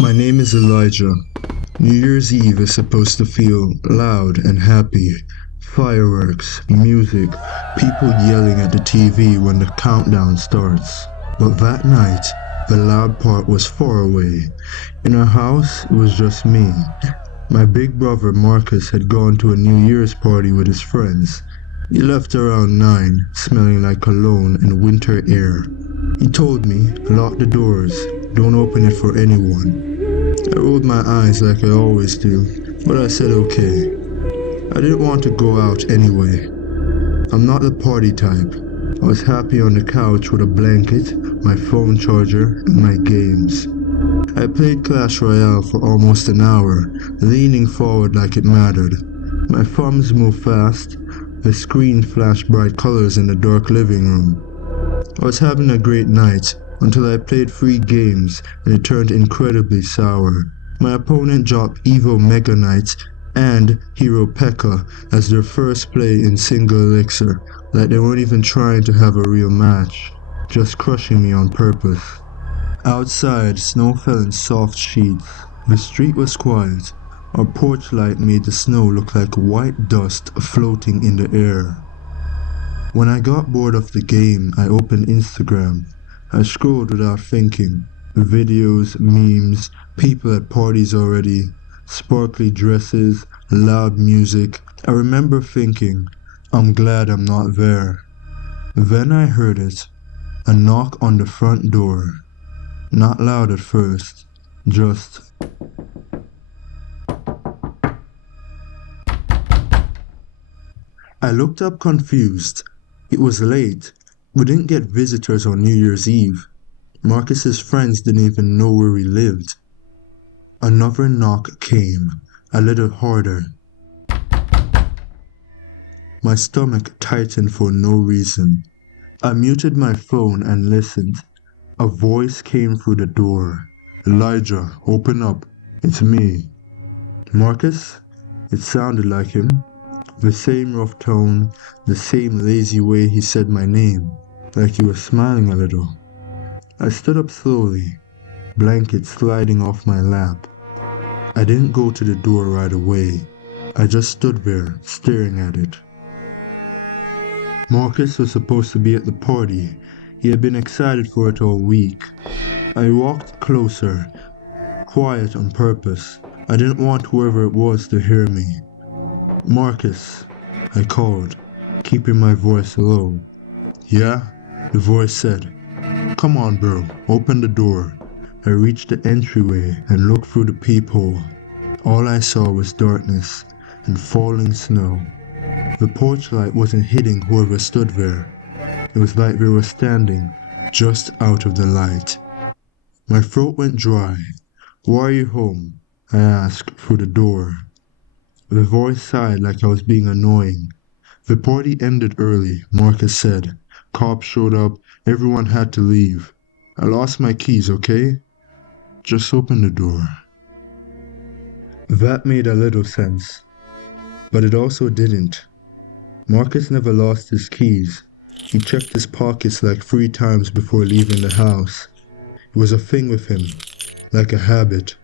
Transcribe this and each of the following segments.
My name is Elijah. New Year's Eve is supposed to feel loud and happy. Fireworks, music, people yelling at the TV when the countdown starts. But that night, the loud part was far away. In our house, it was just me. My big brother Marcus had gone to a New Year's party with his friends. He left around 9, smelling like cologne and winter air. He told me, lock the doors, don't open it for anyone. I rolled my eyes like I always do, but I said okay. I didn't want to go out anyway. I'm not the party type. I was happy on the couch with a blanket, my phone charger, and my games. I played Clash Royale for almost an hour, leaning forward like it mattered. My thumbs moved fast. The screen flashed bright colors in the dark living room. I was having a great night until I played 3 games and it turned incredibly sour. My opponent dropped Evo Mega Knight and Hero P.E.K.K.A. as their first play in single elixir, like they weren't even trying to have a real match, just crushing me on purpose. Outside, snow fell in soft sheets. The street was quiet. Our porch light made the snow look like white dust floating in the air. When I got bored of the game, I opened Instagram. I scrolled without thinking. Videos, memes, people at parties already, sparkly dresses, loud music. I remember thinking, I'm glad I'm not there. Then I heard it, a knock on the front door. Not loud at first, just... I looked up confused. It was late. We didn't get visitors on New Year's Eve. Marcus's friends didn't even know where we lived. Another knock came, a little harder. My stomach tightened for no reason. I muted my phone and listened. A voice came through the door. Elijah, open up. It's me. Marcus? It sounded like him. The same rough tone, the same lazy way he said my name, like he was smiling a little. I stood up slowly, blanket sliding off my lap. I didn't go to the door right away. I just stood there, staring at it. Marcus was supposed to be at the party. He had been excited for it all week. I walked closer, quiet on purpose. I didn't want whoever it was to hear me. Marcus, I called, keeping my voice low. Yeah? The voice said. Come on, bro, open the door. I reached the entryway and looked through the peephole. All I saw was darkness and falling snow. The porch light wasn't hitting whoever stood there. It was like they were standing just out of the light. My throat went dry. Why are you home? I asked through the door. The voice sighed like I was being annoying. The party ended early, Marcus said. Cops showed up. Everyone had to leave. I lost my keys, okay? Just open the door. That made a little sense. But it also didn't. Marcus never lost his keys. He checked his pockets like 3 times before leaving the house. It was a thing with him, like a habit.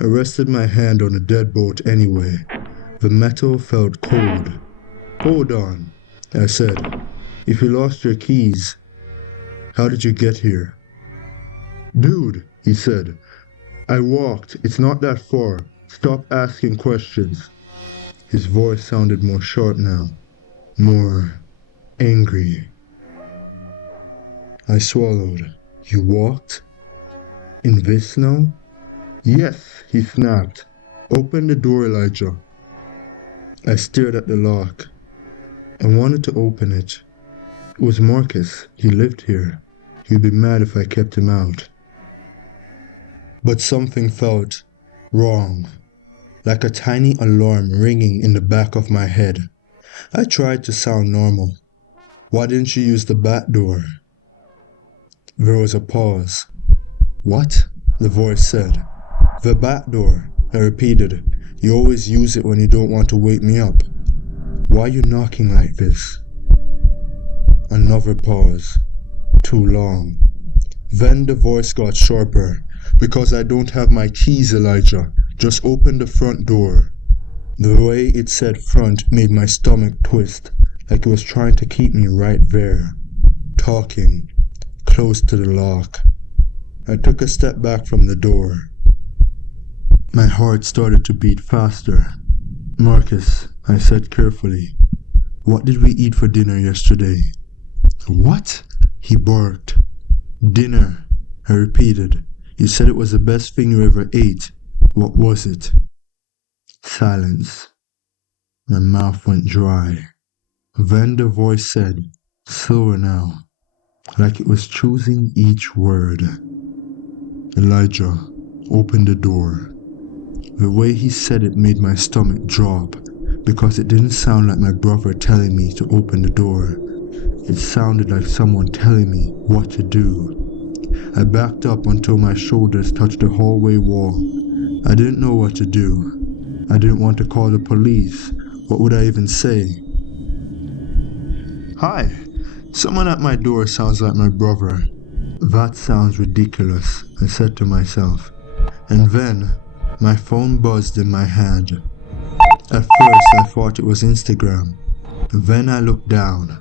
I rested my hand on the deadbolt anyway. The metal felt cold. Hold on, I said. If you lost your keys, how did you get here? Dude, he said. I walked. It's not that far. Stop asking questions. His voice sounded more sharp now. More angry. I swallowed. You walked? In this snow? Yes, he snapped. Open the door, Elijah. I stared at the lock. I wanted to open it. It was Marcus. He lived here. He'd be mad if I kept him out. But something felt wrong, like a tiny alarm ringing in the back of my head. I tried to sound normal. Why didn't you use the back door? There was a pause. What? The voice said. The back door, I repeated. You always use it when you don't want to wake me up. Why are you knocking like this? Another pause. Too long. Then the voice got sharper. Because I don't have my keys, Elijah. Just open the front door. The way it said front made my stomach twist, like it was trying to keep me right there, talking, close to the lock. I took a step back from the door. My heart started to beat faster. Marcus, I said carefully, what did we eat for dinner yesterday? What? He barked. Dinner, I repeated. You said it was the best thing you ever ate. What was it? Silence. My mouth went dry. Then the voice said, slower now, like it was choosing each word. Elijah, open the door. The way he said it made my stomach drop, because it didn't sound like my brother telling me to open the door. It sounded like someone telling me what to do. I backed up until my shoulders touched the hallway wall. I didn't know what to do. I didn't want to call the police. What would I even say? Hi, someone at my door sounds like my brother. That sounds ridiculous, I said to myself. And then, my phone buzzed in my hand. At first I thought it was Instagram. Then I looked down.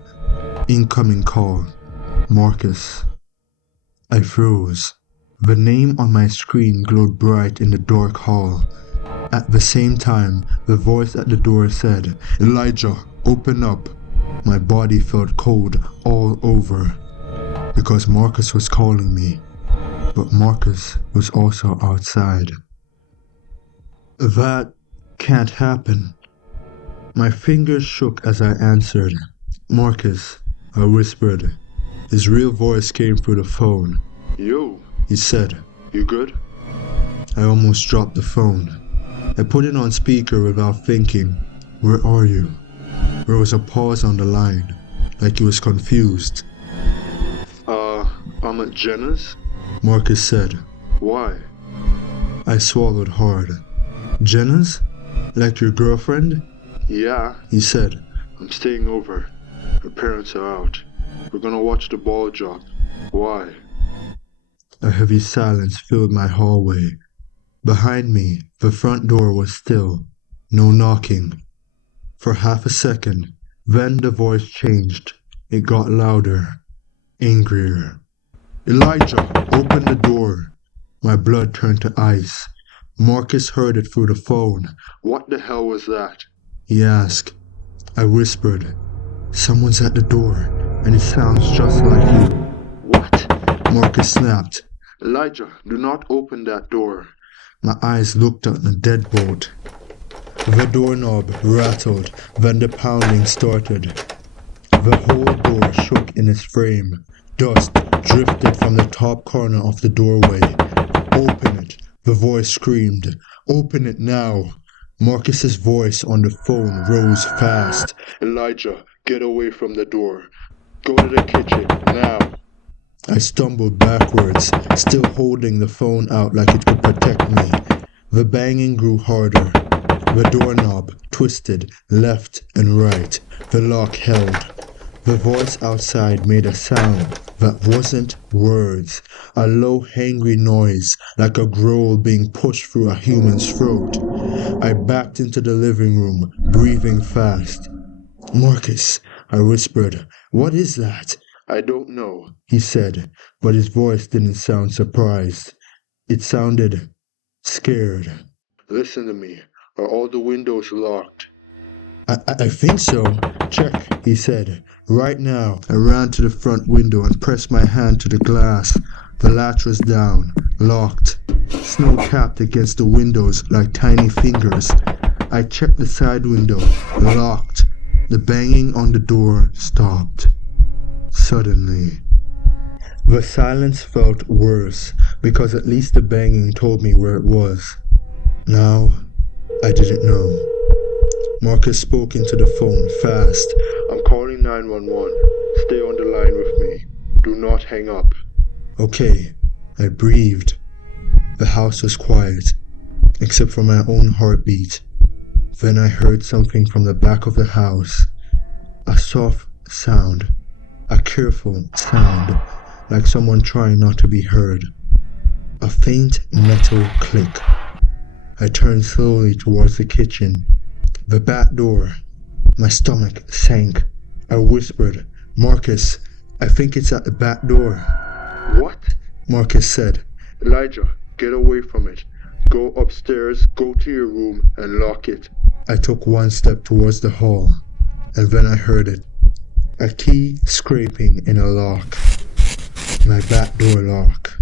Incoming call. Marcus. I froze. The name on my screen glowed bright in the dark hall. At the same time, the voice at the door said, Elijah, open up. My body felt cold all over, because Marcus was calling me. But Marcus was also outside. That can't happen. My fingers shook as I answered. Marcus, I whispered. His real voice came through the phone. Yo, he said. You good? I almost dropped the phone. I put it on speaker without thinking. Where are you? There was a pause on the line, like he was confused. I'm at Jenna's? Marcus said. Why? I swallowed hard. Jenna's? Like your girlfriend? Yeah, he said. I'm staying over. Her parents are out. We're gonna watch the ball drop. Why? A heavy silence filled my hallway. Behind me, the front door was still. No knocking. For half a second, then the voice changed. It got louder, angrier. Elijah, open the door. My blood turned to ice. Marcus heard it through the phone. What the hell was that? He asked. I whispered. Someone's at the door, and it sounds just like you. What? Marcus snapped. Elijah, do not open that door. My eyes looked at the deadbolt. The doorknob rattled, then the pounding started. The whole door shook in its frame. Dust drifted from the top corner of the doorway. Open it, the voice screamed. Open it now. Marcus's voice on the phone rose fast. Elijah, get away from the door. Go to the kitchen, now. I stumbled backwards, still holding the phone out like it could protect me. The banging grew harder. The doorknob twisted left and right. The lock held. The voice outside made a sound that wasn't words. A low, hangry noise, like a growl being pushed through a human's throat. I backed into the living room, breathing fast. Marcus, I whispered, what is that? I don't know, he said, but his voice didn't sound surprised. It sounded scared. Listen to me. Are all the windows locked? I think so. Check, he said. Right now. I ran to the front window and pressed my hand to the glass. The latch was down, locked. Snow tapped against the windows like tiny fingers. I checked the side window, locked. The banging on the door stopped. Suddenly. The silence felt worse, because at least the banging told me where it was. Now, I didn't know. Marcus spoke into the phone fast. I'm calling 911. Stay on the line with me. Do not hang up. Okay, I breathed. The house was quiet, except for my own heartbeat. Then I heard something from the back of the house. A soft sound. A careful sound, like someone trying not to be heard. A faint metal click. I turned slowly towards the kitchen. The back door. My stomach sank. I whispered, "Marcus, I think it's at the back door." "What?" Marcus said. "Elijah, get away from it. Go upstairs, go to your room, and lock it." I took one step towards the hall, and then I heard it. A key scraping in a lock. My back door lock.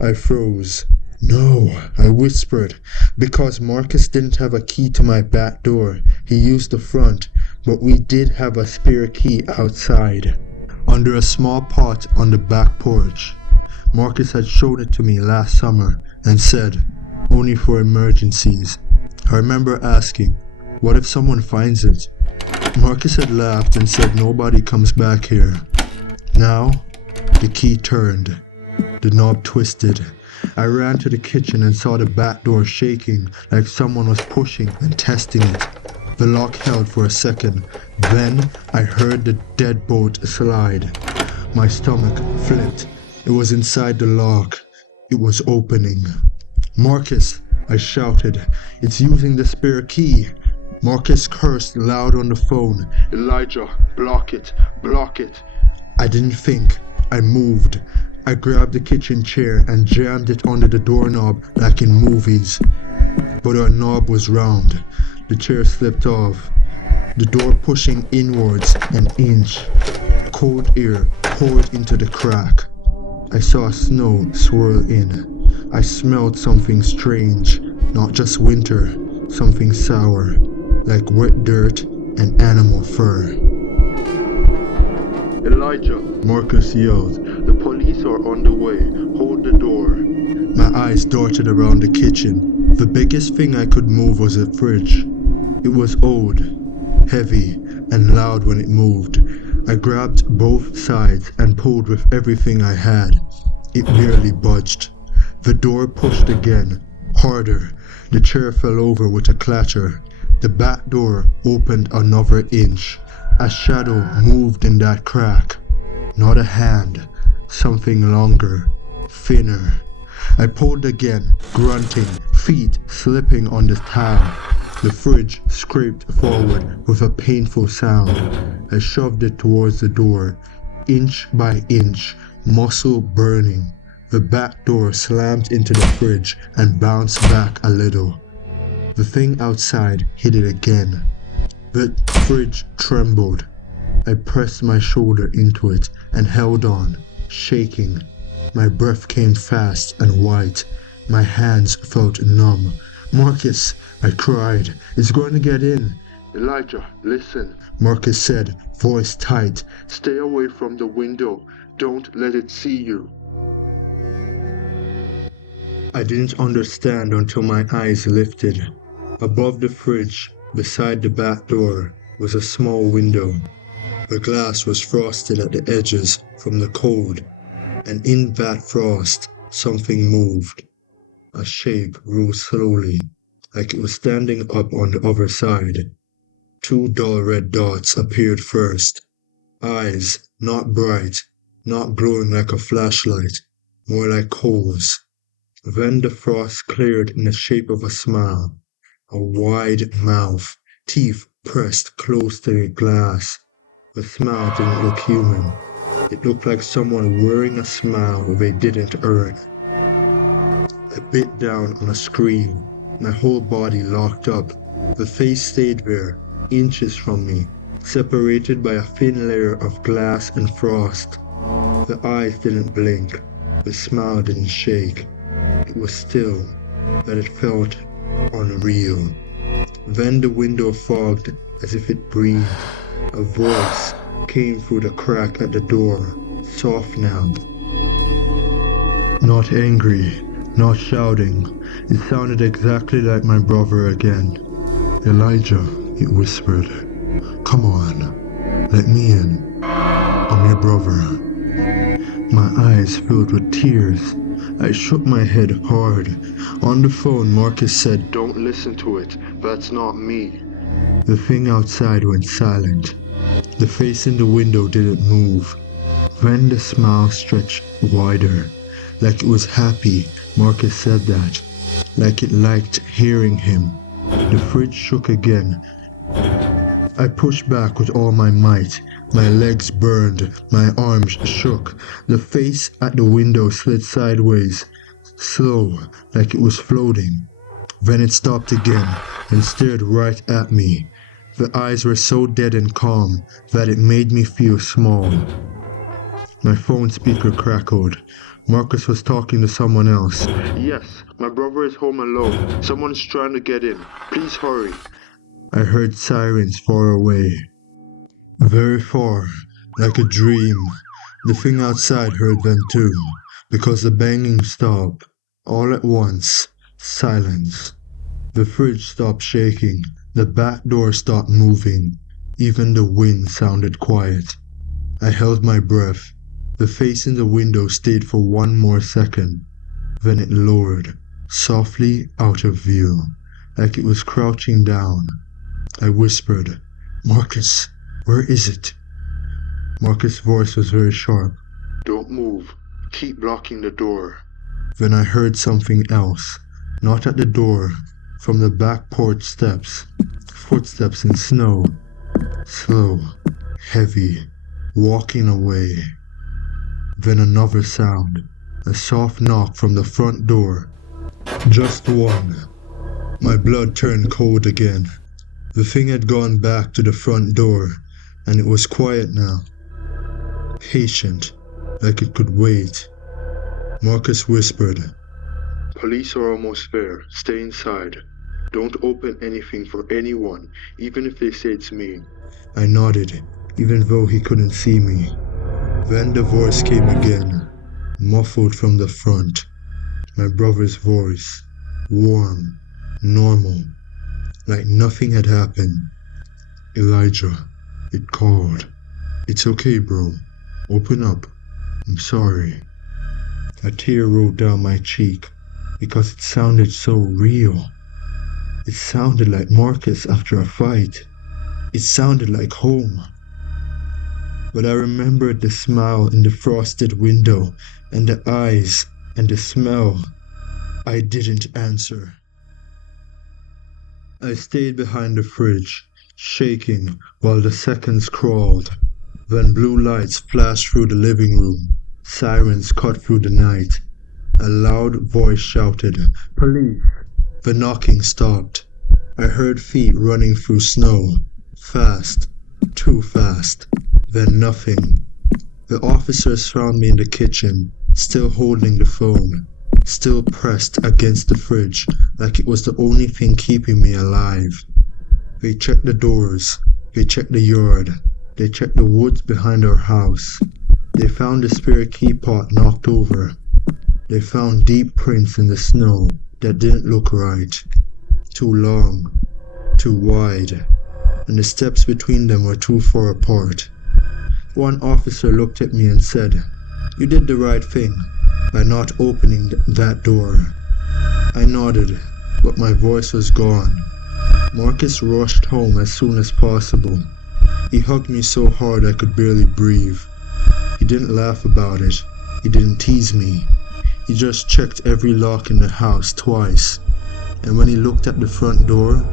I froze. "No," I whispered, because Marcus didn't have a key to my back door. He used the front, but we did have a spare key outside, under a small pot on the back porch. Marcus had showed it to me last summer and said, "Only for emergencies." I remember asking, "What if someone finds it?" Marcus had laughed and said nobody comes back here. Now, the key turned. The knob twisted. I ran to the kitchen and saw the back door shaking like someone was pushing and testing it. The lock held for a second. Then I heard the deadbolt slide. My stomach flipped. It was inside the lock. It was opening. "Marcus," I shouted. "It's using the spare key." Marcus cursed loud on the phone. "Elijah, block it, block it." I didn't think. I moved. I grabbed the kitchen chair and jammed it under the doorknob like in movies. But our knob was round. The chair slipped off. The door pushing inwards an inch. Cold air poured into the crack. I saw snow swirl in. I smelled something strange, not just winter, something sour, like wet dirt and animal fur. "Elijah," Marcus yelled. "The police are on the way. Hold the door." My eyes darted around the kitchen. The biggest thing I could move was a fridge. It was old, heavy, and loud when it moved. I grabbed both sides and pulled with everything I had. It barely budged. The door pushed again, harder. The chair fell over with a clatter. The back door opened another inch. A shadow moved in that crack. Not a hand, something longer, thinner. I pulled again, grunting, feet slipping on the tile. The fridge scraped forward with a painful sound. I shoved it towards the door, inch by inch, muscle burning. The back door slammed into the fridge and bounced back a little. The thing outside hit it again. The fridge trembled. I pressed my shoulder into it and held on, shaking. My breath came fast and white. My hands felt numb. "Marcus," I cried, "it's going to get in." "Elijah, listen," Marcus said, voice tight. "Stay away from the window. Don't let it see you." I didn't understand until my eyes lifted. Above the fridge, beside the back door, was a small window. The glass was frosted at the edges from the cold, and in that frost, something moved. A shape rose slowly, like it was standing up on the other side. Two dull red dots appeared first. Eyes, not bright, not glowing like a flashlight, more like coals. Then the frost cleared in the shape of a smile. A wide mouth, teeth pressed close to the glass. The smile didn't look human. It looked like someone wearing a smile they didn't earn. I bit down on a scream. My whole body locked up. The face stayed there, inches from me, separated by a thin layer of glass and frost. The eyes didn't blink. The smile didn't shake. It was still, that it felt unreal. Then the window fogged as if it breathed. A voice came through the crack at the door, soft now. Not angry, not shouting. It sounded exactly like my brother again. "Elijah," it whispered. "Come on, let me in. I'm your brother." My eyes filled with tears. I shook my head hard. On the phone, Marcus said, "Don't listen to it. That's not me." The thing outside went silent. The face in the window didn't move. Then the smile stretched wider. like it was happy. Marcus said that, like it liked hearing him. The fridge shook again. I pushed back with all my might. My legs burned, my arms shook. The face at the window slid sideways, slow, like it was floating. Then it stopped again and stared right at me. The eyes were so dead and calm that it made me feel small. My phone speaker crackled. Marcus was talking to someone else. "Yes, my brother is home alone. Someone's trying to get in. Please hurry." I heard sirens far away. Very far, like a dream. The thing outside heard them too, because the banging stopped. All at once, silence. The fridge stopped shaking. The back door stopped moving. Even the wind sounded quiet. I held my breath. The face in the window stayed for one more second. Then it lowered, softly out of view, like it was crouching down. I whispered, "Marcus, where is it?" Marcus' voice was very sharp. "Don't move. Keep blocking the door." Then I heard something else. Not at the door. From the back porch steps. Footsteps in snow. Slow. Heavy. Walking away. Then another sound. A soft knock from the front door. Just one. My blood turned cold again. The thing had gone back to the front door, and it was quiet now. Patient, like it could wait. Marcus whispered, "Police are almost there. Stay inside. Don't open anything for anyone, even if they say it's me." I nodded, even though he couldn't see me. Then the voice came again, muffled from the front. My brother's voice, warm, normal, like nothing had happened. "Elijah," it called. "It's okay, bro. Open up. I'm sorry." A tear rolled down my cheek because it sounded so real. It sounded like Marcus after a fight. It sounded like home. But I remembered the smile in the frosted window and the eyes and the smell. I didn't answer. I stayed behind the fridge, shaking while the seconds crawled. Then blue lights flashed through the living room. Sirens cut through the night. A loud voice shouted, "Police!" The knocking stopped. I heard feet running through snow. Fast. Too fast. Then nothing. The officers found me in the kitchen, still holding the phone, still pressed against the fridge like it was the only thing keeping me alive. They checked the doors. They checked the yard. They checked the woods behind our house. They found the spare key pot knocked over. They found deep prints in the snow that didn't look right. Too long. Too wide. And the steps between them were too far apart. One officer looked at me and said, "You did the right thing by not opening that door." I nodded, but my voice was gone. Marcus rushed home as soon as possible. He hugged me so hard I could barely breathe. He didn't laugh about it. He didn't tease me. He just checked every lock in the house twice. And when he looked at the front door,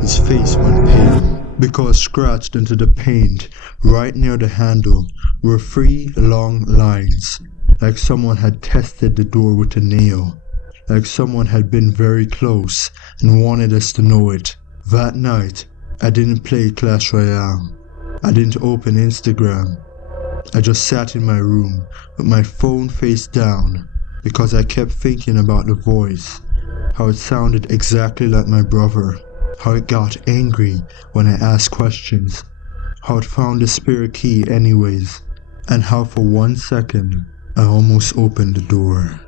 his face went pale, because scratched into the paint right near the handle were 3 long lines, like someone had tested the door with a nail, like someone had been very close and wanted us to know it. That night, I didn't play Clash Royale. I didn't open Instagram. I just sat in my room with my phone face down because I kept thinking about the voice, how it sounded exactly like my brother, how it got angry when I asked questions, how it found the spare key anyways, and how for 1 second I almost opened the door.